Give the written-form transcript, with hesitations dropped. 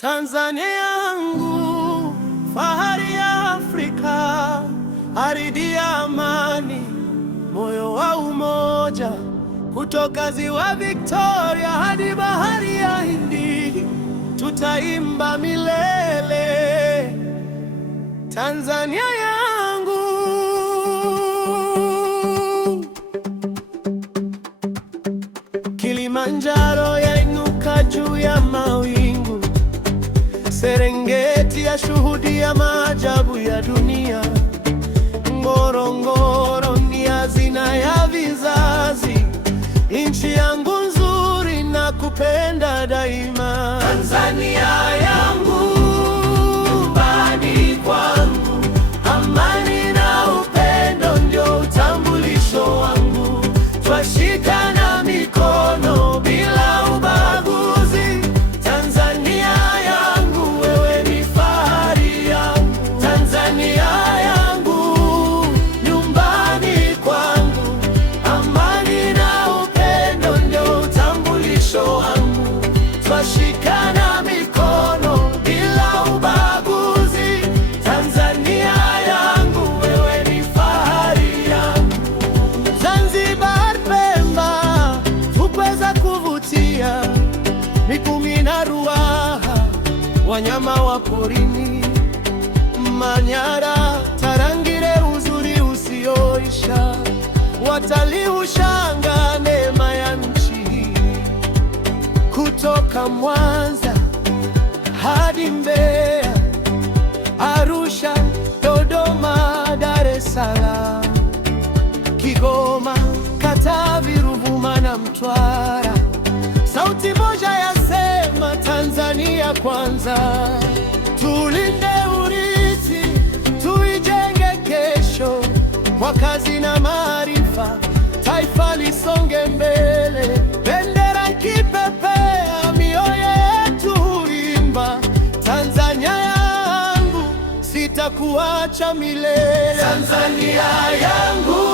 Tanzania yangu, fahari ya Afrika, ardhi ya amani, moyo wa umoja. Kutoka ziwa Victoria hadi bahari ya Hindi, tutaimba milele. Tanzania yangu, Kilimanjaro yainuka juu ya mawingu, Serengeti yashuhudia maajabu ya dunia, Ngorongoro ni hazina ya vizazi. Nchi yangu nzuri na kupenda daima. Tanzania yangu, nyumbani kwangu, amani na upendo ndio utambulisho wangu. Twashikana mikono bila ubaguzi. Tanzania yangu, wewe ni fahari yangu. Tanzania yangu, nyumbani kwangu, amani na upendo ndio utambulisho wangu. Twashikana mikono bila ubaguzi. Tanzania yangu, wewe ni fahari yangu. Zanzibar, Pemba, fukwe za kuvutia, Mikumi na Ruaha, wanyama wa porini, Manyara, Tarangire, uzuri usioisha. Watalii hushangaa neema ya nchi hii. Kutoka Mwanza hadi Mbeya, Arusha, Dodoma, Dar es Salaam, Kigoma, Katavi, Ruvuma na Mtwara, sauti moja yasema Tanzania kwanza. Tulinde urithi, tuijenge kesho kwa kazi na maarifa. Taifa lisonge mbele, bendera ikipepea, mioyo yetu huimba. Tanzania yangu, sitakuacha milele. Tanzania yangu.